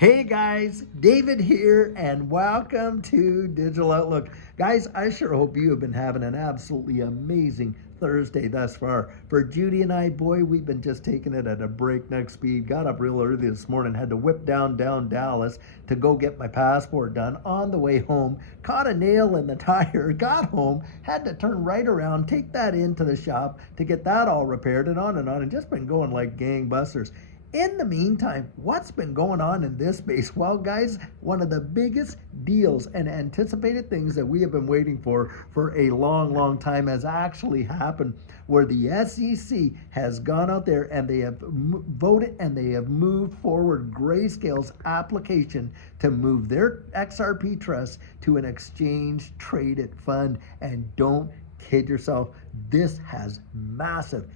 Hey guys, David here, and welcome to Digital Outlook. Guys, I sure hope you have been having an absolutely amazing Thursday thus far. For Judy and I, boy, we've been just taking it at a breakneck speed. Got up real early this morning, had to whip down Dallas to go get my passport done. On the way home, caught a nail in the tire, got home, had to turn right around, take that into the shop to get that all repaired, and on, and just been going like gangbusters. In the meantime, what's been going on in this space? Well, guys, one of the biggest deals and anticipated things that we have been waiting for a long time has actually happened, where the SEC has gone out there and they have voted and they have moved forward Grayscale's application to move their XRP trust to an exchange traded fund. And don't kid yourself, this has massive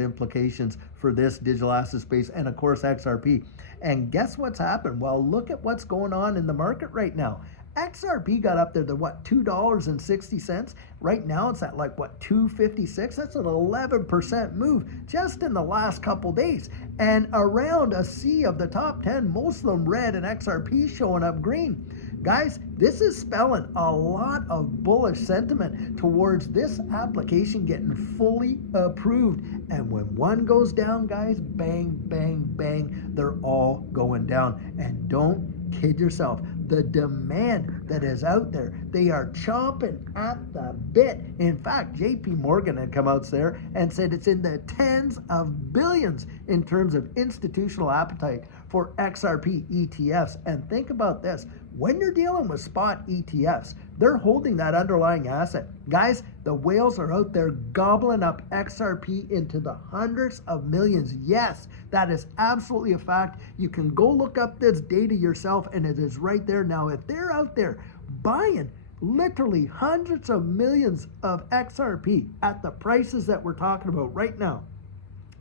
implications for this digital asset space and of course XRP. And guess what's happened? Well, look at what's going on in the market right now. XRP got up there to what, $2.60? Right now it's at like what, $2.56? That's an 11% move just in the last couple days. And around a sea of the top 10, most of them red and XRP showing up green. Guys, this is spelling a lot of bullish sentiment towards this application getting fully approved. And when one goes down, guys, bang, bang, bang, they're all going down. And don't kid yourself, the demand that is out there, they are chomping at the bit. In fact, JP Morgan had come out there and said it's in the tens of billions in terms of institutional appetite for XRP ETFs. And think about this, when you're dealing with spot ETFs, they're holding that underlying asset. Guys, the whales are out there gobbling up XRP into the hundreds of millions. Yes, that is absolutely a fact. You can go look up this data yourself and it is right there. Now, if they're out there buying literally hundreds of millions of XRP at the prices that we're talking about right now,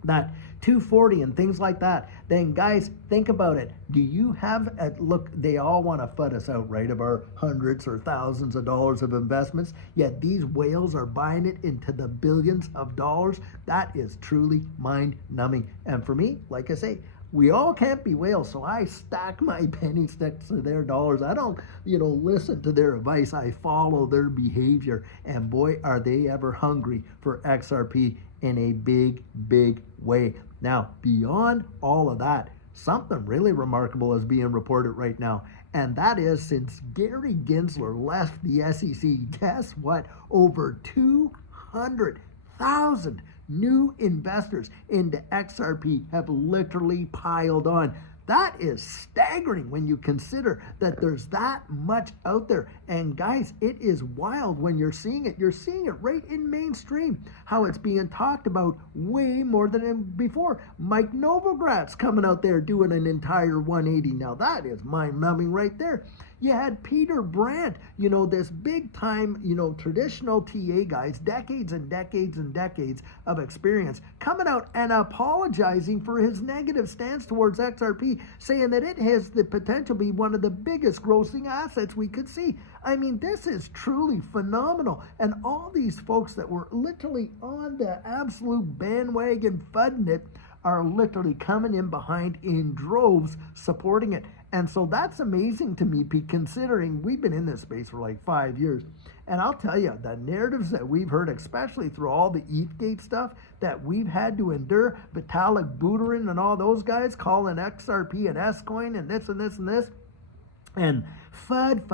that 240 and things like that, then guys, think about it. Do you have a look? They all want to fud us out, right, of our hundreds or thousands of dollars of investments, yet these whales are buying it into the billions of dollars. That is truly mind-numbing. And for me, like I say, we all can't be whales, so I stack my penny sticks to their dollars. I don't, listen to their advice. I follow their behavior. And boy, are they ever hungry for XRP in a big way. Now, beyond all of that, something really remarkable is being reported right now. And that is, since Gary Gensler left the SEC, guess what? Over 200,000 new investors into XRP have literally piled on. That is staggering when you consider that there's that much out there. And guys, it is wild when you're seeing it. You're seeing it right in mainstream, how it's being talked about way more than before. Mike Novogratz coming out there doing an entire 180. Now that is mind-numbing right there. You had Peter Brandt, this big time, traditional TA guys, decades and decades of experience, coming out and apologizing for his negative stance towards XRP, saying that it has the potential to be one of the biggest grossing assets we could see. I mean, this is truly phenomenal. And all these folks that were literally on the absolute bandwagon fudding it are literally coming in behind in droves supporting it. And so that's amazing to me, considering we've been in this space for like 5 years. And I'll tell you, the narratives that we've heard, especially through all the ETHgate stuff that we've had to endure, Vitalik Buterin and all those guys calling XRP an S-coin and this and this and this, and FUD,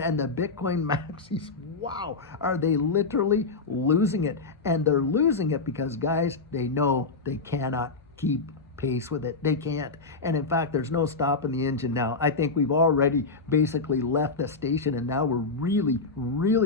and the Bitcoin maxis, wow, are they literally losing it? And they're losing it because, guys, they know they cannot keep pace with it. They can't. And in fact, there's no stopping the engine now. I think we've already basically left the station, and now we're really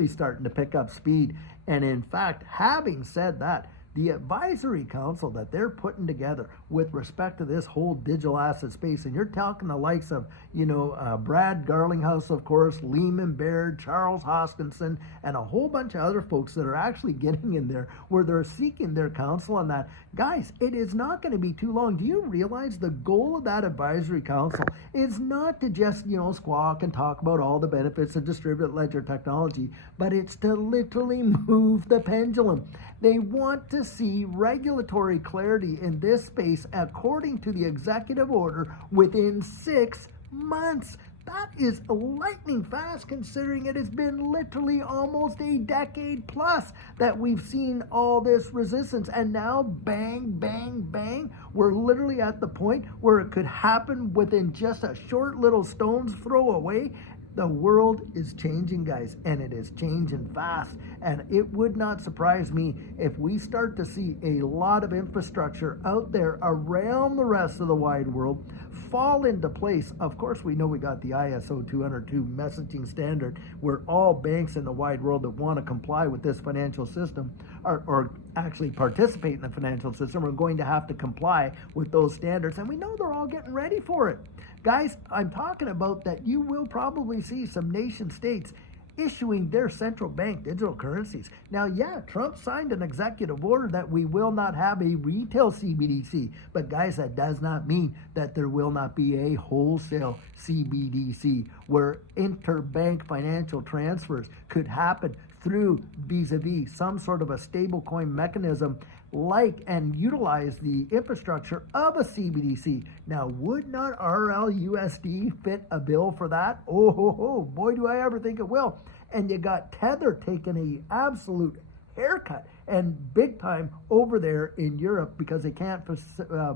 starting to pick up speed. And in fact, having said that, the advisory council that they're putting together with respect to this whole digital asset space, and you're talking the likes of, Brad Garlinghouse, of course, Lehman Baird, Charles Hoskinson, and a whole bunch of other folks that are actually getting in there where they're seeking their counsel on that. Guys, it is not going to be too long. Do you realize the goal of that advisory council is not to just, squawk and talk about all the benefits of distributed ledger technology, but it's to literally move the pendulum. They want to to see regulatory clarity in this space according to the executive order within 6 months. That is lightning fast, considering it has been literally almost a decade plus that we've seen all this resistance. And now, bang, bang, bang, we're literally at the point where it could happen within just a short little stone's throw away. The world is changing, guys, and it is changing fast. And it would not surprise me if we start to see a lot of infrastructure out there around the rest of the wide world fall into place. Of course, we know we got the ISO 202 messaging standard, where all banks in the wide world that want to comply with this financial system or actually participate in the financial system are going to have to comply with those standards. And we know they're all getting ready for it. Guys, I'm talking about that you will probably see some nation states issuing their central bank digital currencies. Now, yeah, Trump signed an executive order that we will not have a retail CBDC. But guys, that does not mean that there will not be a wholesale CBDC where interbank financial transfers could happen through vis-a-vis some sort of a stablecoin mechanism like and utilize the infrastructure of a CBDC. Now, would not RLUSD fit a bill for that? Oh, boy, do I ever think it will. And you got Tether taking a absolute haircut and big time over there in Europe because they can't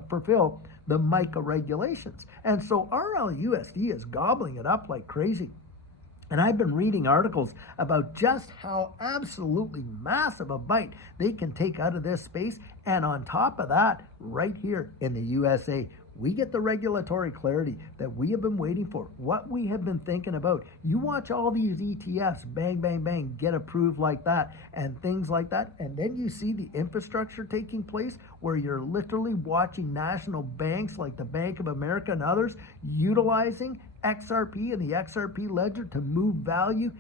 fulfill the MiCA regulations. And so RLUSD is gobbling it up like crazy. And I've been reading articles about just how absolutely massive a bite they can take out of this space. And on top of that, right here in the USA, we get the regulatory clarity that we have been waiting for, what we have been thinking about. You watch all these ETFs, bang, bang, bang, get approved like that and things like that. And then you see the infrastructure taking place where you're literally watching national banks like the Bank of America and others utilizing XRP and the XRP ledger to move value,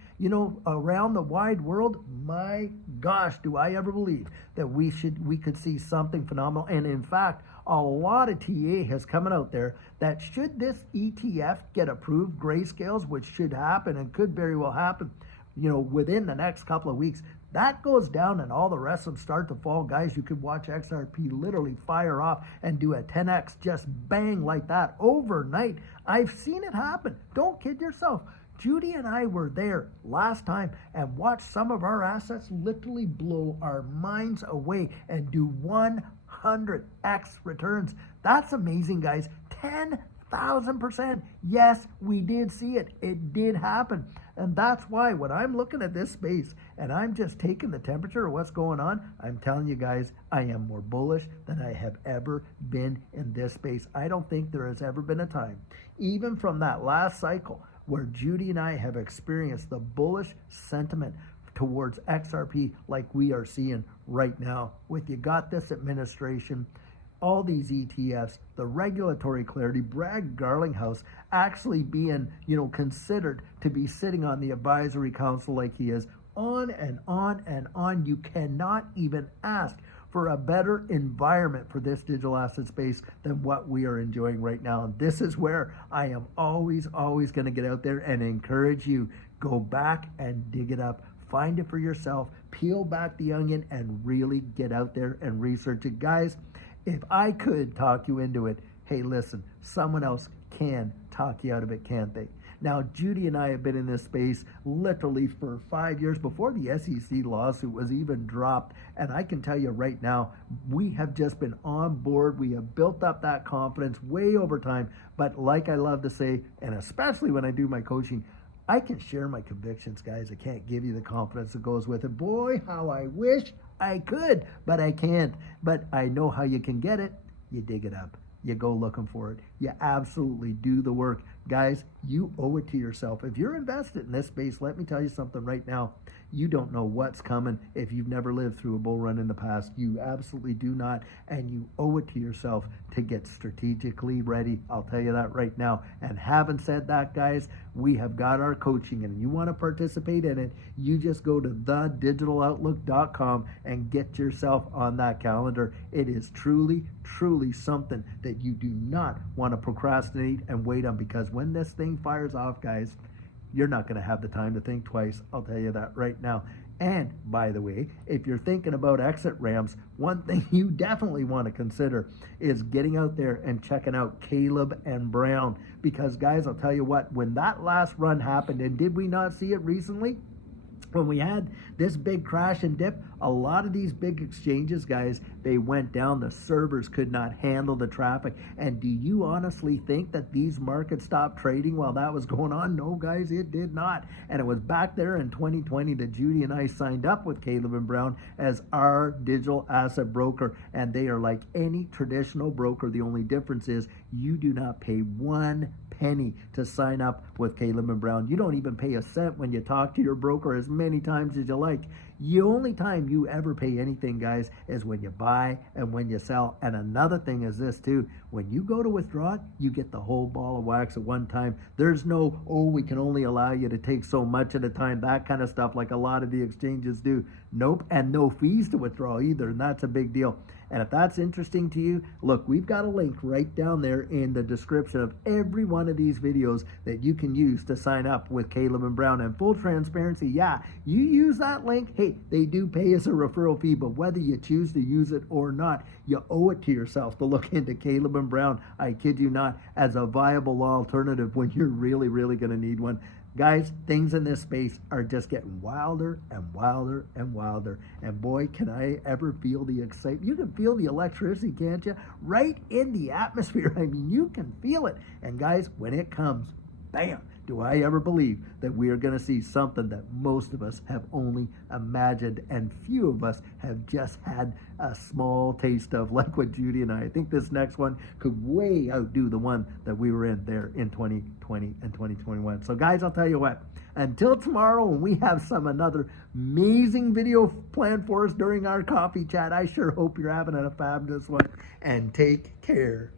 around the wide world. My gosh, do I ever believe that we could see something phenomenal. And in fact, a lot of TA has coming out there that should this ETF get approved, grayscales, which should happen and could very well happen, within the next couple of weeks, that goes down and all the rest of them start to fall. Guys, you could watch XRP literally fire off and do a 10x just bang like that overnight. I've seen it happen. Don't kid yourself. Judy and I were there last time and watched some of our assets literally blow our minds away and do 100x returns. That's amazing, guys. 10,000%. Yes, we did see it. It did happen. And that's why when I'm looking at this space and I'm just taking the temperature of what's going on, I'm telling you guys, I am more bullish than I have ever been in this space. I don't think there has ever been a time, even from that last cycle, where Judy and I have experienced the bullish sentiment towards XRP like we are seeing right now with You Got This administration, all these ETFs, the regulatory clarity, Brad Garlinghouse actually being, considered to be sitting on the advisory council like he is, on and on and on. You cannot even ask for a better environment for this digital asset space than what we are enjoying right now. And this is where I am always going to get out there and encourage you, go back and dig it up. Find it for yourself, peel back the onion, and really get out there and research it. Guys, if I could talk you into it, hey, listen, someone else can talk you out of it, can't they? Now, Judy and I have been in this space literally for 5 years before the SEC lawsuit was even dropped. And I can tell you right now, we have just been on board. We have built up that confidence way over time. But like I love to say, and especially when I do my coaching, I can share my convictions, guys. I can't give you the confidence that goes with it. Boy, how I wish I could, but I can't. But I know how you can get it. You dig it up. You go looking for it. You absolutely do the work. Guys, you owe it to yourself. If you're invested in this space, let me tell you something right now. You don't know what's coming if you've never lived through a bull run in the past. You absolutely do not, and you owe it to yourself to get strategically ready. I'll tell you that right now. And having said that, guys, we have got our coaching, and you want to participate in it, you just go to thedigitaloutlook.com and get yourself on that calendar. It is truly something that you do not want to procrastinate and wait on, because when this thing fires off, guys, you're not going to have the time to think twice. I'll tell you that right now. And by the way, if you're thinking about exit ramps, one thing you definitely want to consider is getting out there and checking out Caleb and Brown. Because guys, I'll tell you what, when that last run happened, and did we not see it recently? When we had this big crash and dip, a lot of these big exchanges, guys, they went down. The servers could not handle the traffic. And do you honestly think that these markets stopped trading while that was going on? No, guys, it did not. And it was back there in 2020 that Judy and I signed up with Caleb and Brown as our digital asset broker. And they are like any traditional broker. The only difference is you do not pay 1 penny to sign up with Caleb and Brown. You don't even pay a cent when you talk to your broker as many times as you like. The only time you ever pay anything, guys, is when you buy and when you sell. And another thing is this too, when you go to withdraw it, you get the whole ball of wax at one time. There's no, oh, we can only allow you to take so much at a time, that kind of stuff like a lot of the exchanges do. Nope, and no fees to withdraw either, and that's a big deal. And if that's interesting to you, look, we've got a link right down there in the description of every one of these videos that you can use to sign up with Caleb and Brown. And full transparency, yeah, you use that link, hey, they do pay us a referral fee, but whether you choose to use it or not, you owe it to yourself to look into Caleb and Brown, I kid you not, as a viable alternative when you're really, really going to need one. Guys, things in this space are just getting wilder and wilder and wilder. And boy, can I ever feel the excitement. You can feel the electricity, can't you? Right in the atmosphere. I mean, you can feel it. And guys, when it comes, bam, do I ever believe that we are going to see something that most of us have only imagined and few of us have just had a small taste of, like with Judy and I think this next one could way outdo the one that we were in there in 2020 and 2021. So guys, I'll tell you what, until tomorrow when we have another amazing video planned for us during our coffee chat, I sure hope you're having a fabulous one, and take care.